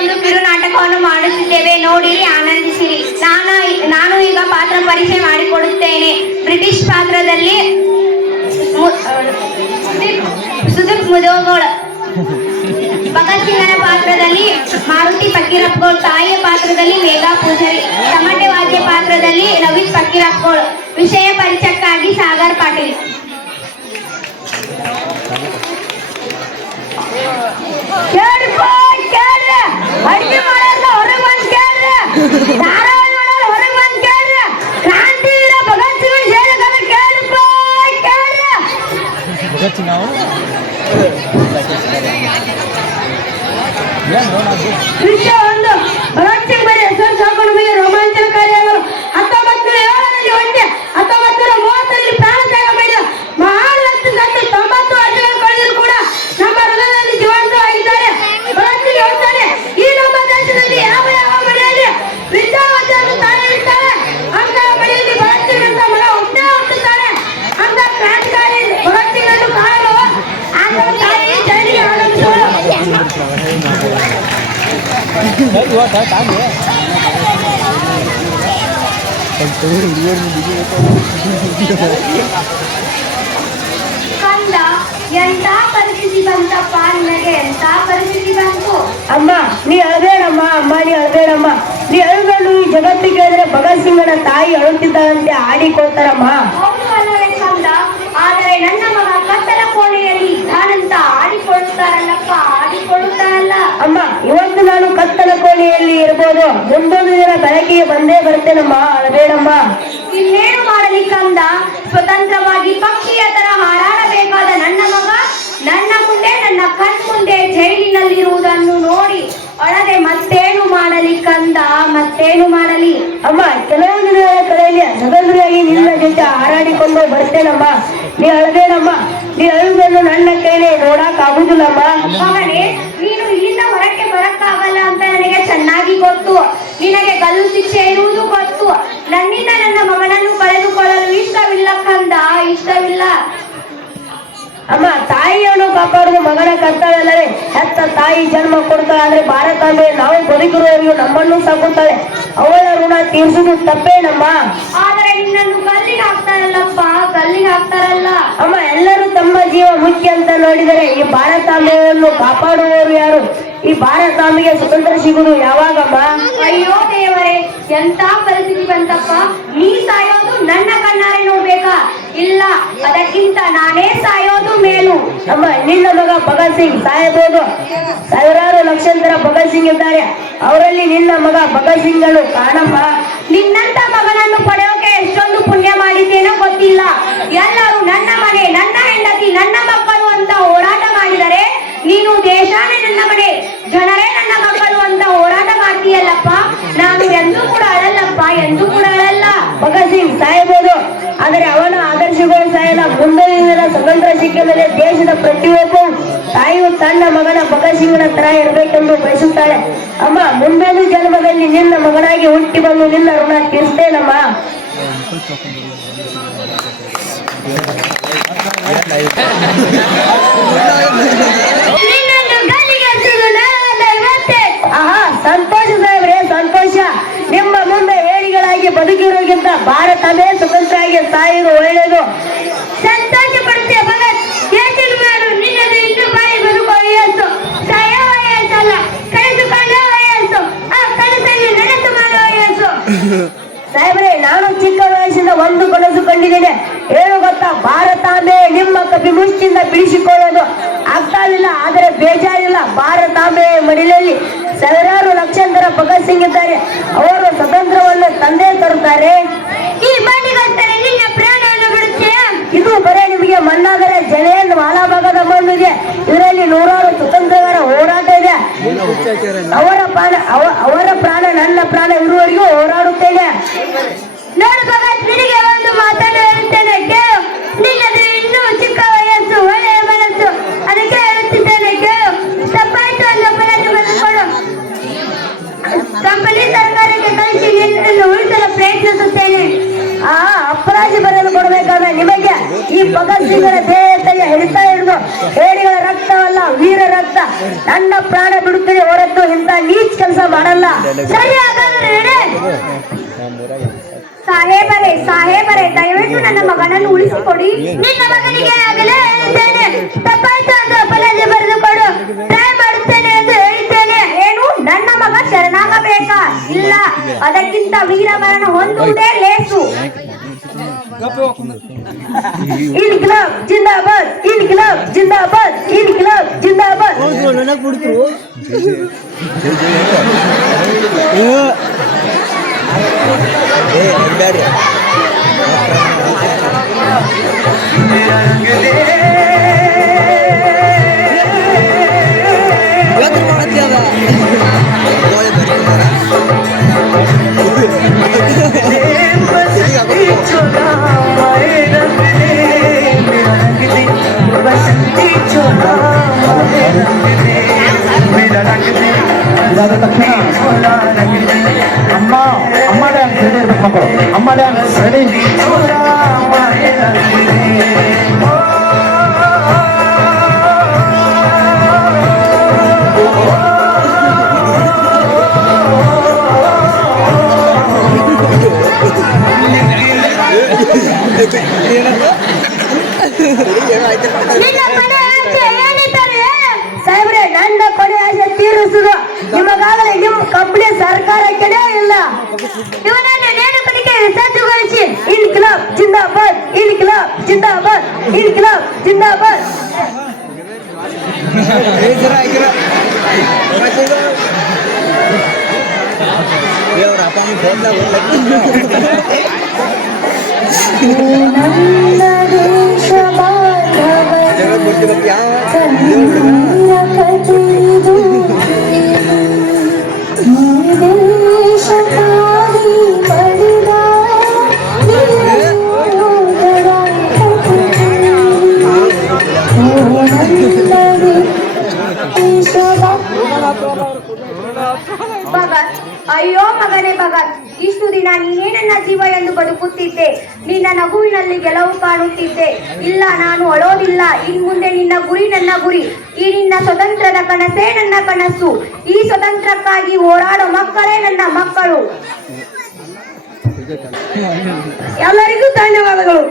ಒಂದು ಕಿರು ನಾಟಕವನ್ನು ಮಾಡುತ್ತಿದ್ದೇವೆ. ನೋಡಿ, ಆನಂದಿಸಿರಿ. ನಾನು ನಾನು ಈಗ ಪಾತ್ರ ಪರಿಚಯ ಮಾಡಿಕೊಡುತ್ತೇನೆ. ಬ್ರಿಟಿಷ್ ಪಾತ್ರದಲ್ಲಿ ಸುದೀಪ್ ಮುದೋಗೋಳ. ಭಗತ್ ಸಿಂಗನ ಪಾತ್ರದಲ್ಲಿ ಮಾರುತಿ ಪಕ್ಕೀರಪ್ಪಗೋಳ್ ತಾಯಿಯ ಪಾತ್ರದಲ್ಲಿ ಮೇಘಾ ಪೂಜಾರಿ. ತಮಟೆ ವಾದ್ಯ ಪಾತ್ರದಲ್ಲಿ ರವಿ ಪಕ್ಕೀರಪ್ಪಗೋಳ್ ವಿಷಯ ಪರಿಚಯಕ್ಕಾಗಿ Sagar Patil. ಕೇಳ್ರ Yeah, no, not good. ಕಂದ ಎಂತ ಪರಿಸ್ಥಿತಿ ಬಂತಪ್ಪ ನಿನಗೆ ಎಂತ ಪರಿಸ್ಥಿತಿ ಬಂತು ಅಮ್ಮ ನೀ ಅಳಬೇಡಮ್ಮ ಅಮ್ಮ ನೀ ಅಳಬೇಡಮ್ಮ ನೀ ಅಳುಗಳು ಈ ಜಗತ್ತಿಗೆ ಕೇಳಿದ್ರೆ ಭಗತ್ ಸಿಂಗನ ತಾಯಿ ಅಳುತ್ತಿದ್ದಾಳಂತೆ ಆಡಿಕೊಳ್ತಾರಮ್ಮ ಹೌದು ಅಲ್ಲವೇ ಕಂದ ಆದರೆ ನನ್ನ ಮಗ ಕತ್ತಲ ಕೋಣೆಯಲ್ಲಿ ಇದ್ದಾನಂತ ಆಡಿಕೊಳ್ಳುತ್ತಾರಲ್ಲಪ್ಪ ಆಡಿಕೊಳ್ಳುತ್ತಾರಲ್ಲ ಅಮ್ಮ, ಇವತ್ತು ನಾನು ಕತ್ತಲ ಕೋಣೆಯಲ್ಲಿ ಇರ್ಬೋದು. ಮುಂದೊಂದು ದಿನ ಬೆಳಕಿಗೆ ಬಂದೇ ಬರ್ತೇನಮ್ಮ, ಅಳಬೇಡಮ್ಮ. ಇನ್ನೇನು ಮಾಡಲಿ ಕಂದ? ಸ್ವತಂತ್ರವಾಗಿ ಪಕ್ಷಿಯ ತರ ಹಾರಾಡಬೇಕಾದ ನನ್ನ ಮಗ, ನನ್ನ ಮುಂದೆ, ನನ್ನ ಕಣ್ ಮುಂದೆ ಜೈಲಿನಲ್ಲಿರುವುದನ್ನು ನೋಡಿ, ಅಳದೆ ಮತ್ತೇನು ಮಾಡಲಿ ಕಂದ ಮತ್ತೇನು ಮಾಡಲಿ? ಅಮ್ಮ ಕೆಲವು ದಿನಗಳ ಕಡೆಯಲ್ಲಿ ಸ್ವತಂತ್ರಿಯಾಗಿ ನಿನ್ನ ಜೊತೆ ಹಾರಾಡಿಕೊಂಡು ಬರ್ತೇನಮ್ಮ. ನೀ ಅಳಬೇಡಮ್ಮ. ನೀ ಅಳುವುದನ್ನು ನನ್ನ ಕೈಲಿ ನೋಡಕ್ ಆಗುದಿಲ್ಲಮ್ಮ ನೀನು ಇಲ್ಲಿಂದ ಹೊರಕ್ಕೆ ಬರಕ್ಕಾಗಲ್ಲ ಅಂತ ನನಗೆ ಚೆನ್ನಾಗಿ ಗೊತ್ತು. ನಿನಗೆ ಗಲ್ಲು ಶಿಕ್ಷೆ ಇರುವುದು ಗೊತ್ತು. ನನ್ನಿಂದ ನನ್ನ ಮಗನನ್ನು ಕಳೆದುಕೊಳ್ಳಲು ಇಷ್ಟವಿಲ್ಲ ಕಂದ ಇಷ್ಟವಿಲ್ಲ. ಅಮ್ಮ ತಾಯಿಯನ್ನು ಕಾಪಾಡುವುದು ಮಗನ ಕರ್ತವ್ಯವಲ್ಲವೇ. ಹೆತ್ತ ತಾಯಿ ಜನ್ಮ ಕೊಡ್ತಾಳೆ ಭಾರತ ಭಾರತಾಂಬೆ ನಾವು ಬದುಕಿರುವವರಿಗೂ ನಮ್ಮನ್ನು ಸಾಕುತ್ತಾಳೆ ಅವಳ ಋಣ ತೀರಿಸುವುದು ತಪ್ಪೇನಮ್ಮ? ಆದರೆ ನಿನ್ನನ್ನು ಕಲ್ಲಿಗೆ ಹಾಕ್ತಾರಲ್ಲಪ್ಪ ಕಲ್ಲಿಗೆ ಹಾಕ್ತಾರಲ್ಲ. ಅಮ್ಮ ಎಲ್ಲರೂ ತಮ್ಮ ಜೀವ ಮುಖ್ಯ ಅಂತ ನೋಡಿದರೆ ಈ ಭಾರತಾಂಬೆಯನ್ನು ಕಾಪಾಡುವವರು ಯಾರು? ಈ ಭಾರತಾಂಬೆಗೆ ಸ್ವತಂತ್ರ ಸಿಗುದು ಯಾವಾಗಮ್ಮ? ಅಯ್ಯೋ ದೇವರೇ ಎಂತ ಪರಿಸ್ಥಿತಿ ಬಂತಪ್ಪ? ನೀ ಸಾಯೋದು ನನ್ನ ಕಣ್ಣಾರೆ ನೋಡ್ಬೇಕಾ? ಇಲ್ಲ ಅದಕ್ಕಿಂತ ನಾನೇ ಸಾಯೋದು ಮೇಲು. ನಮ್ಮ ನಿನ್ನ ಮಗ ಭಗತ್ ಸಿಂಗ್ ಸಾಯಬಹುದು ಸಾವಿರಾರು ಲಕ್ಷಾಂತರ ಭಗತ್ ಸಿಂಗ್ ಇದ್ದಾರೆ. ಅವರಲ್ಲಿ ನಿನ್ನ ಮಗ ಭಗತ್ ಸಿಂಗ್ಗಳು ಕಾಣಪ್ಪ ನಿನ್ನಂತ ಮಗನನ್ನು ಪಡೆಯೋಕೆ ಎಷ್ಟೊಂದು ಪುಣ್ಯ ಮಾಡಿದ್ದೇನೋ ಗೊತ್ತಿಲ್ಲ. ಎಲ್ಲರೂ ನನ್ನ ಮನೆ ನನ್ನ ಹೆಂಡತಿ ನನ್ನ ಮಕ್ಕಳು ಅಂತ ನೀನು ದೇಶಾನೇ ನನ್ನ ಮನೆ, ಜನರೇ ನನ್ನ ಮಕ್ಕಳು ಅಂತ ಹೋರಾಟ ಮಾಡ್ತೀಯಲ್ಲಪ್ಪ? ನಾನು ಎಂದೂ ಕೂಡ ಅಳಲ್ಲಪ್ಪ, ಎಂದೂ ಕೂಡ ಅಳಲ್ಲ. ಭಗತ್ ಸಿಂಗ್ ಸಾಯಬಹುದು ಆದರೆ ಅವನ ಆದರ್ಶಗಳು ಸಾಯಲ್ಲ. ಮುಂದಿನ ದಿನ ಸ್ವತಂತ್ರ ಸಿಕ್ಕಿದರೆ ದೇಶದ ಪ್ರತಿಯೊಬ್ಬ ತಾಯಿಯು ತನ್ನ ಮಗನ ಭಗತ್ ಸಿಂಗ್ನ ತರ ಇರಬೇಕೆಂದು ಬಯಸುತ್ತಾಳೆ. ಅಮ್ಮ ಮುಂದಿನ ಜನ್ಮದಲ್ಲಿ ನಿನ್ನ ಮಗನಾಗಿ ಹುಟ್ಟಿ ಬಂದು ನಿನ್ನ ಋಣ ತೀರಿಸ್ತೇನಮ್ಮ ಗಲ್ಲಿಗೆ ಹಚ್ಚುವುದು ನಾನಲ್ಲ ಇವತ್ತೇ ಆಹಾ ಸಂತೋಷ ಸಾಹೇಬ್ರೆ ಸಂತೋಷ ನಿಮ್ಮ ಮುಂದೆ ಏಳಿಗಳಾಗಿ ಬದುಕಿರೋಕ್ಕಿಂತ ಭಾರತವೇ ಸ್ವತಂತ್ರ ಆಗಿ ಸಾಯುವುದು ಒಳ್ಳೆಯದು. ಸಂತೋಷ ಪಡುತ್ತೆ ಭಗತ್. ಬಾಯಿ ಆ ಸಾಹೇಬ್ರೆ, ನಾನು ಚಿಕ್ಕ ವಯಸ್ಸಿಂದ ಒಂದು ಕನಸು ಕಂಡಿದ್ದೇನೆ. ಏನು ಗೊತ್ತಾ? ಭಾರತಾಂಬೆ ನಿಮ್ಮ ಕಪಿಮುಷ್ಟಿಯಿಂದ ಬಿಡಿಸಿಕೊಳ್ಳೋದು. ಆಗ್ತಾ ಇಲ್ಲ, ಆದರೆ ಬೇಜಾರಿಲ್ಲ. ಭಾರತಾಂಬೆ ಮಡಿಲಲ್ಲಿ ಸಾವಿರಾರು ಲಕ್ಷಾಂತರ ಭಗತ್ ಸಿಂಗ್ ಇದ್ದಾರೆ. ಅವರು ಸ್ವತಂತ್ರವನ್ನು ತಂದೆ ತರುತ್ತಾರೆ ಈ ಬಾಡಿಗೋಸ್ಕರ ನಿನ್ನ ಪ್ರಾಣವನ್ನು ಬಿಡುತ್ತೀಯಾ ಇದು ಬರೇ ನಿಮಗೆ ಮಣ್ಣಾದರೆ ಜಲೆಯನ್ನು ಮಾಲಾಭಾಗದ ಮಣ್ಣು ಇದೆ ಇದರಲ್ಲಿ ನೂರಾರು ಸ್ವತಂತ್ರಗಾರ ಹೋರಾಟ ಇದೆ. ಅವರ ಪ್ರಾಣ ಅವರ ಪ್ರಾಣ, ನನ್ನ ಪ್ರಾಣ ಇರುವವರೆಗೂ ಹೋರಾಡುತ್ತೇನೆ. ಒಂದು ಮಾತನ್ನು ಸಾಹೇಬರೇ ಸಾಹೇಬರೇ ದಯವಿಟ್ಟು ನನ್ನ ಮಗನನ್ನು ಉಳಿಸಿಕೊಡಿ. ನಿನ್ನ ಮಗನಿಗೆ ಆಗಲೇ ಹೇಳಿದ್ದೇನೆ ತಪ್ಪಾಯ್ತು ಅಂತ ಅಪರಾಧ ಬರೆದು ಕೊಡು ಟ್ರೈ ಮಾಡುತ್ತೇನೆ ಎಂದು ಹೇಳಿದ್ದೇನೆ. ಏನು? ನನ್ನ ಮಗ ಶರಣಾಗಬೇಕಾ? ಇಲ್ಲ. ಅದಕ್ಕಿಂತ ವೀರಮರಣ ಹೊಂದುವುದೇ ಲೇಸು. இன்கிலாப் ஜிந்தாபாத் இன்கிலாப் ஜிந்தாபாத் இன்கிலாப் ஜிந்தாபாத் என்ன கொடுத்துருவோம் ஏ ಇದಾದ ತಕ್ಷಣ ಅಮ್ಮ ಅಮ್ಮ ಡ್ಯಾನ್ಸ್ ರೆಡಿ ಇರ್ಬೇಕು ಮಕ್ಕಳು ಅಮ್ಮ ಡ್ಯಾನ್ಸ್ ರೆಡಿ ನಿನ್ನ ನಿಮಗಾಗಲೇ ನಿಮ್ಮ ಕಂಪನಿ ಸರ್ಕಾರಕ್ಕೆ ಇಲ್ಲ ಇವನನ್ನ ನೇಣುಕನಿಗೆ ಸಜ್ಜುಗೊಳಿಸಿ ಇನ್ಕಿಲಾಬ್ ಜಿಂದಾಬಾದ್ ಇನ್ಕಿಲಾಬ್ ಜಿಂದಾಬಾದ್ ಇನ್ಕಿಲಾಬ್ ಜಿಂದಾಬಾದ್ ದೇವ್ರ ಅಪ್ಪ ಅಮ್ಮ ಹೋದ್ಲಾಗ ನನ್ನ ದೇಶ ಜಗತ್ ಬಿಟ್ಟು ಯಾವ ಜೀವ ಬದುಕುತ್ತಿದ್ದೆ. ನಿನ್ನ ನಗುವಿನಲ್ಲಿ ಗೆಲುವು ಕಾಣುತ್ತಿದ್ದೆ. ಇಲ್ಲ ನಾನು ಅಳೋದಿಲ್ಲ. ಇನ್ ಮುಂದೆ ನಿನ್ನ ಗುರಿ ನನ್ನ ಗುರಿ. ಈ ನಿನ್ನ ಸ್ವತಂತ್ರದ ಕನಸೇ ನನ್ನ ಕನಸು. ಈ ಸ್ವತಂತ್ರಕ್ಕಾಗಿ ಹೋರಾಡೋ ಮಕ್ಕಳೇ ನನ್ನ ಮಕ್ಕಳು. ಎಲ್ಲರಿಗೂ ಧನ್ಯವಾದಗಳು.